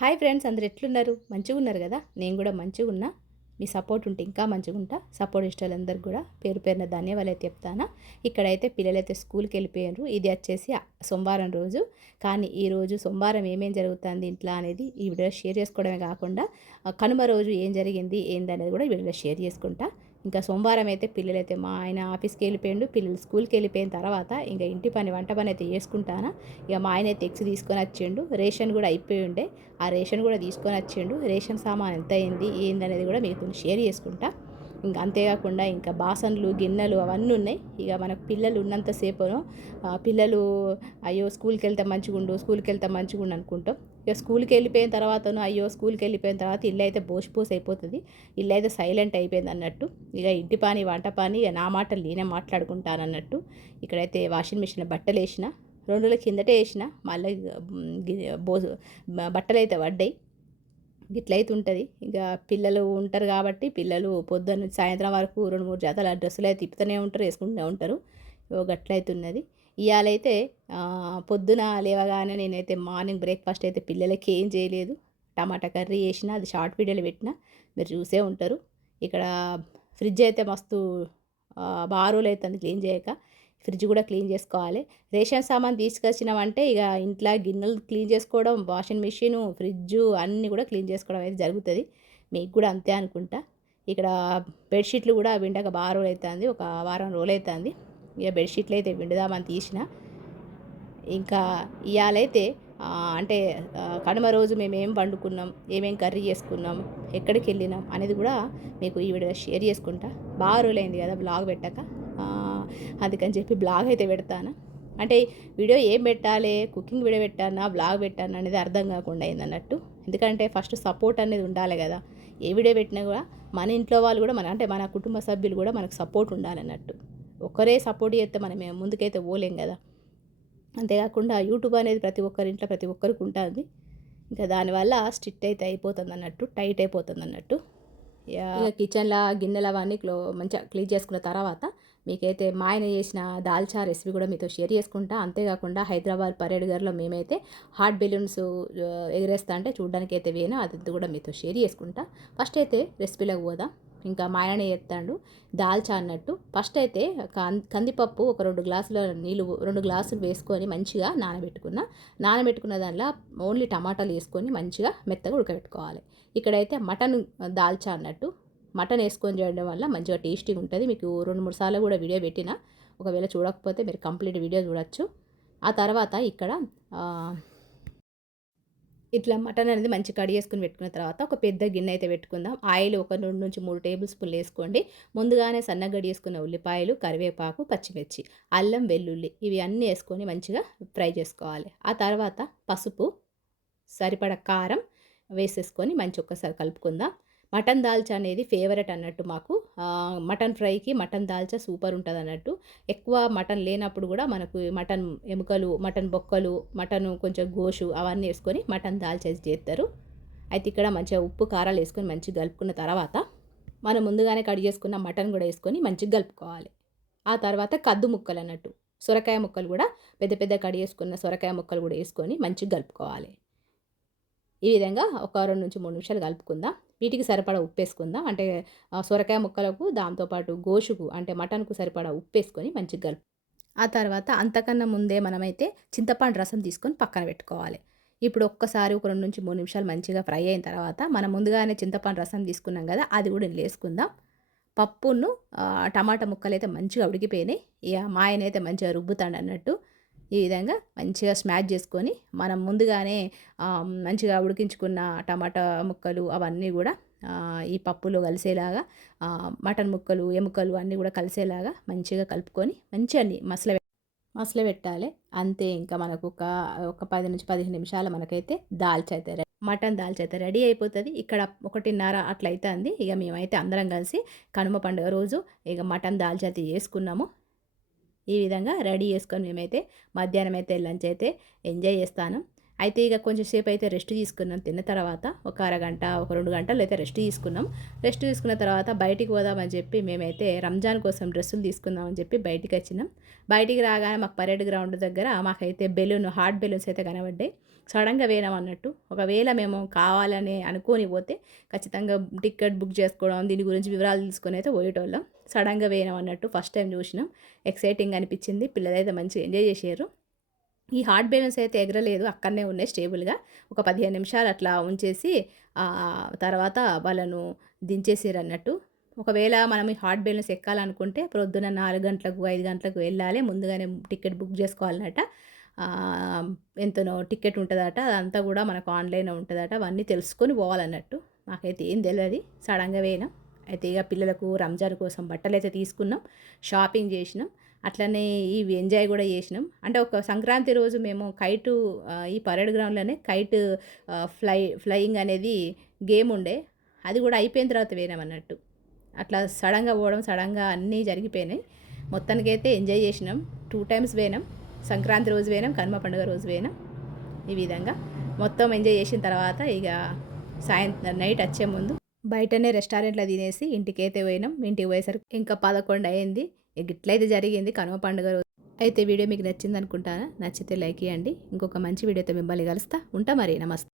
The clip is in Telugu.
హాయ్ ఫ్రెండ్స్, అందరు ఎట్లున్నారు? మంచిగా ఉన్నారు కదా? నేను కూడా మంచిగా ఉన్నా. మీ సపోర్ట్ ఉంటే ఇంకా మంచిగా ఉంటా. సపోర్ట్ ఇష్టాలందరికీ కూడా పేరు పేరున ధన్యవాదాలు అయితే చెప్తాను. ఇక్కడైతే పిల్లలైతే స్కూల్కి వెళ్ళిపోయారు. ఇది వచ్చేసి సోమవారం రోజు. కానీ ఈరోజు సోమవారం ఏమేం జరుగుతుంది ఇంట్లో అనేది ఈ వీడియో షేర్ చేసుకోవడమే కాకుండా కనుమ రోజు ఏం జరిగింది ఏందనేది కూడా ఈ వీడియోలో షేర్ చేసుకుంటా. ఇంకా సోమవారం అయితే పిల్లలైతే మా ఆయన ఆఫీస్కి వెళ్ళిపోయిండు. పిల్లలు స్కూల్కి వెళ్ళిపోయిన తర్వాత ఇంకా ఇంటి పని వంట పని అయితే చేసుకుంటానా. ఇక మా ఆయన అయితే ఎగ్స్ తీసుకొని వచ్చిండు. రేషన్ కూడా అయిపోయి ఉండే, ఆ రేషన్ కూడా తీసుకొని వచ్చిండు. రేషన్ సామాన్ ఎంత అయింది ఏందనేది కూడా మీతో షేర్ చేసుకుంటా. ఇంకా అంతేకాకుండా ఇంకా బాసన్లు గిన్నెలు అవన్నీ ఉన్నాయి. ఇక మనకు పిల్లలు ఉన్నంతసేపును పిల్లలు అయ్యో స్కూల్కి వెళ్తే మంచిగుండు, స్కూల్కి వెళ్తే మంచిగుండు అనుకుంటాం. ఇక స్కూల్కి వెళ్ళిపోయిన తర్వాతను అయ్యో స్కూల్కి వెళ్ళిపోయిన తర్వాత ఇల్లు అయితే బోసిపోసి అయిపోతుంది. ఇల్లు అయితే సైలెంట్ అయిపోయింది అన్నట్టు. ఇక ఇంటి పని వంట పని ఇక నా మాటలు నేనే మాట్లాడుకుంటాను అన్నట్టు. ఇక్కడైతే వాషింగ్ మిషన్లో బట్టలు వేసిన 2 రోజుల కిందటే వేసిన. మళ్ళీ బోసు బట్టలు అయితే పడ్డాయి. గిట్లయితే ఉంటుంది. ఇక పిల్లలు ఉంటారు కాబట్టి పిల్లలు పొద్దున్న సాయంత్రం వరకు 2-3 జతల డ్రెస్సులు అయితే తిప్పుతూనే ఉంటారు, వేసుకుంటూనే ఉంటారు. గట్లయితున్నది. ఇవాళైతే పొద్దున లేవగానే నేనైతే మార్నింగ్ బ్రేక్ఫాస్ట్ అయితే పిల్లలకి ఏం చేయలేదు. టమాటా కర్రీ చేసిన, అది షార్ట్ వీడియోలో పెట్టిన, మీరు చూసే ఉంటారు. ఇక్కడ ఫ్రిడ్జ్ అయితే మస్తు బాగా రోజులు అవుతుంది క్లీన్ చేయక. ఫ్రిడ్జ్ కూడా క్లీన్ చేసుకోవాలి. రేషన్ సామాన్ తీసుకొచ్చినామంటే ఇక ఇంట్లో గిన్నెలు క్లీన్ చేసుకోవడం, వాషింగ్ మిషను, ఫ్రిడ్జు అన్నీ కూడా క్లీన్ చేసుకోవడం అయితే జరుగుతుంది. మీకు కూడా అంతే అనుకుంటా. ఇక్కడ బెడ్షీట్లు కూడా విండక బాగా రోజులు అవుతుంది, ఒక వారం రోజులు అవుతుంది. ఇక బెడ్షీట్లు అయితే విండుదామని తీసిన. ఇంకా ఇవాళైతే అంటే కనుమ రోజు మేము ఏం వండుకున్నాం, ఏమేం కర్రీ చేసుకున్నాం, ఎక్కడికి వెళ్ళినాం అనేది కూడా మీకు ఈ వీడియో షేర్ చేసుకుంటా. బాగా రోజులైంది కదా బ్లాగ్ పెట్టక, అందుకని చెప్పి బ్లాగ్ అయితే పెడతాను. అంటే వీడియో ఏం పెట్టాలి, కుకింగ్ వీడియో పెట్టానా బ్లాగ్ పెట్టానా అనేది అర్థం కాకుండా అయింది అన్నట్టు. ఎందుకంటే ఫస్ట్ సపోర్ట్ అనేది ఉండాలి కదా. ఏ వీడియో పెట్టినా కూడా మన ఇంట్లో వాళ్ళు కూడా మన కుటుంబ సభ్యులు కూడా మనకు సపోర్ట్ ఉండాలన్నట్టు. ఒకరే సపోర్ట్ చేస్తే మనం ముందుకైతే పోలేం కదా. అంతేకాకుండా యూట్యూబ్ అనేది ప్రతి ఒక్కరి ఇంట్లో ప్రతి ఒక్కరికి ఉంటుంది. ఇంకా దానివల్ల స్ట్రిక్ట్ అయితే అయిపోతుంది అన్నట్టు, టైట్ అయిపోతుంది అన్నట్టు. ఇక కిచెన్లో గిన్నెలు అవన్నీ మంచిగా క్లీన్ చేసుకున్న తర్వాత మీకైతే మా ఆయన చేసిన దాల్చా రెసిపీ కూడా మీతో షేర్ చేసుకుంటా. అంతేకాకుండా హైదరాబాద్ పరేడ్ గారిలో మేమైతే హాట్ బెలూన్స్ ఎగరేస్తా అంటే చూడడానికి అయితే వేనా, అది కూడా మీతో షేర్ చేసుకుంటా. ఫస్ట్ అయితే రెసిపీలోకి పోదాం. ఇంకా మా ఆయనే చేస్తాడు దాల్చా అన్నట్టు. ఫస్ట్ అయితే కందిపప్పు ఒక 2 గ్లాసుల నీళ్ళు, 2 గ్లాసులు వేసుకొని మంచిగా నానబెట్టుకున్న దానిలో ఓన్లీ టమాటాలు వేసుకొని మంచిగా మెత్తగా ఉడకబెట్టుకోవాలి. ఇక్కడైతే మటన్ దాల్చా అన్నట్టు. మటన్ వేసుకొని చేయడం వల్ల మంచిగా టేస్టీగా ఉంటుంది. మీకు 2-3 సార్లు కూడా వీడియో పెట్టిన, ఒకవేళ చూడకపోతే మీరు కంప్లీట్ వీడియో చూడొచ్చు. ఆ తర్వాత ఇక్కడ ఇట్లా మటన్ అనేది మంచి కడిగేసుకుని పెట్టుకున్న తర్వాత ఒక పెద్ద గిన్నె అయితే పెట్టుకుందాం. ఆయిల్ ఒక 2-3 టేబుల్ స్పూన్లు వేసుకోండి. ముందుగానే సన్నగా కడిగేసుకున్న ఉల్లిపాయలు, కరివేపాకు, పచ్చిమిర్చి, అల్లం, వెల్లుల్లి ఇవి అన్నీ వేసుకొని మంచిగా ఫ్రై చేసుకోవాలి. ఆ తర్వాత పసుపు, సరిపడ కారం వేసేసుకొని మంచి ఒక్కసారి కలుపుకుందాం. మటన్ దాల్చా అనేది ఫేవరెట్ అన్నట్టు మాకు. మటన్ ఫ్రైకి మటన్ దాల్చా సూపర్ ఉంటుంది అన్నట్టు. ఎక్కువ మటన్ లేనప్పుడు కూడా మనకు మటన్ ఎముకలు, మటన్ బొక్కలు, మటన్ కొంచెం గోషు అవన్నీ వేసుకొని మటన్ దాల్చా చేస్తారు. అయితే ఇక్కడ మంచిగా ఉప్పు కారాలు వేసుకొని మంచిగా కలుపుకున్న తర్వాత మనం ముందుగానే కట్ చేసుకున్న మటన్ కూడా వేసుకొని మంచిగా కలుపుకోవాలి. ఆ తర్వాత కద్దు ముక్కలు అన్నట్టు సొరకాయ ముక్కలు కూడా పెద్ద పెద్ద కట్ చేసుకున్న సొరకాయ ముక్కలు కూడా వేసుకొని మంచిగా కలుపుకోవాలి. ఈ విధంగా ఒక 2-3 నిమిషాలు కలుపుకుందాం. వీటికి సరిపడా ఉప్పు వేసుకుందాం. అంటే సొరకాయ ముక్కలకు దాంతోపాటు గోషుకు అంటే మటన్కు సరిపడా ఉప్పు వేసుకొని మంచిగా కలుపు. ఆ తర్వాత అంతకన్నా ముందే మనమైతే చింతపండు రసం తీసుకొని పక్కన పెట్టుకోవాలి. ఇప్పుడు ఒక్కసారి ఒక 2-3 నిమిషాలు మంచిగా ఫ్రై అయిన తర్వాత మనం ముందుగానే చింతపండు రసం తీసుకున్నాం కదా, అది కూడా ఇందులో వేసుకుందాం. పప్పును టమాటా ముక్కలు అయితే మంచిగా ఉడికిపోయినాయి. ఇక మా ఆయన అయితే మంచిగా రుబ్బుతాడు అన్నట్టు. ఈ విధంగా మంచిగా స్మాష్ చేసుకొని మనం ముందుగానే మంచిగా ఉడికించుకున్న టమాటా ముక్కలు అవన్నీ కూడా ఈ పప్పులో కలిసేలాగా, మటన్ ముక్కలు ఎముకలు అన్నీ కూడా కలిసేలాగా మంచిగా కలుపుకొని మంచిగా మసల పెట్టాలి. అంతే. ఇంకా మనకు ఒక 10-15 నిమిషాలు మనకైతే దాల్చా అయితే మటన్ దాల్చా అయితే రెడీ అయిపోతుంది. ఇక్కడ 1:30 అట్లా అవుతుంది. ఇక మేమైతే అందరం కలిసి కనుమ పండుగ రోజు ఇక మటన్ దాల్చా అయితే చేసుకున్నాము. ఈ విధంగా రెడీ చేసుకొని మేమైతే మధ్యాహ్నం అయితే లంచ్ అయితే ఎంజాయ్ చేస్తాను. అయితే ఇక కొంచెం సేపు అయితే రెస్ట్ తీసుకున్నాం. తిన్న తర్వాత ఒక అరగంట, ఒక 2 గంటలు అయితే రెస్ట్ తీసుకున్నాం. రెస్ట్ తీసుకున్న తర్వాత బయటికి పోదామని చెప్పి మేమైతే రంజాన్ కోసం డ్రెస్సులు తీసుకుందామని చెప్పి బయటికి వచ్చినాం. బయటికి రాగానే మాకు పరేడ్ గ్రౌండ్ దగ్గర మాకైతే హాట్ బెలూన్స్ అయితే కనబడ్డాయి. సడన్గా పోయినాం అన్నట్టు. ఒకవేళ మేము కావాలని అనుకోని పోతే ఖచ్చితంగా టికెట్ బుక్ చేసుకోవడం, దీని గురించి వివరాలు తీసుకొని అయితే పోయేటోళ్ళం. సడన్గా పోయినాం అన్నట్టు. ఫస్ట్ టైం చూసినాం. ఎక్సైటింగ్ అనిపించింది. పిల్లలైతే మంచిగా ఎంజాయ్ చేశారు. ఈ హాట్ బెలూన్స్ అయితే ఎగరలేదు, అక్కడనే ఉన్నాయి స్టేబుల్గా. ఒక 15 నిమిషాలు అట్లా ఉంచేసి తర్వాత వాళ్ళను దించేసారు అన్నట్టు. ఒకవేళ మనం ఈ హాట్ బెలూన్స్ ఎక్కాలనుకుంటే ప్రొద్దున 4 గంటలకు 5 గంటలకు వెళ్ళాలి. ముందుగానే టికెట్ బుక్ చేసుకోవాలన్నట. ఎంతనో టికెట్ ఉంటుందట. అదంతా కూడా మనకు ఆన్లైన్లో ఉంటుందట. అవన్నీ తెలుసుకొని పోవాలన్నట్టు. మాకైతే ఏం తెలియదు, సడన్గా పోయినాం. అయితే ఇక పిల్లలకు రంజాన్ కోసం బట్టలు అయితే తీసుకున్నాం, షాపింగ్ చేసినాం. అట్లనే ఇవి ఎంజాయ్ కూడా చేసినాం. అంటే ఒక సంక్రాంతి రోజు మేము ఈ పరేడ్ గ్రౌండ్లోనే ఫ్లయింగ్ అనేది గేమ్ ఉండే, అది కూడా అయిపోయిన తర్వాత పోయినాం అన్నట్టు. అట్లా సడన్గా పోవడం, సడన్గా అన్నీ జరిగిపోయినాయి. మొత్తానికైతే ఎంజాయ్ చేసినాం. 2 టైమ్స్ పోయినాం. సంక్రాంతి రోజు పోయినాం, కనుమ పండుగ రోజు పోయినాం. ఈ విధంగా మొత్తం ఎంజాయ్ చేసిన తర్వాత ఇక నైట్ వచ్చే ముందు బయటనే రెస్టారెంట్లో తినేసి ఇంటికైతే పోయినాం. ఇంటికి పోయేసరికి ఇంకా 11 అయింది. ఇట్లయితే జరిగింది కనుమ పండుగ రోజు. అయితే వీడియో మీకు నచ్చింది అనుకుంటానా? నచ్చితే లైక్ చేయండి. ఇంకొక మంచి వీడియోతో మిమ్మల్ని కలుస్తా. ఉంటా మరి. నమస్తే.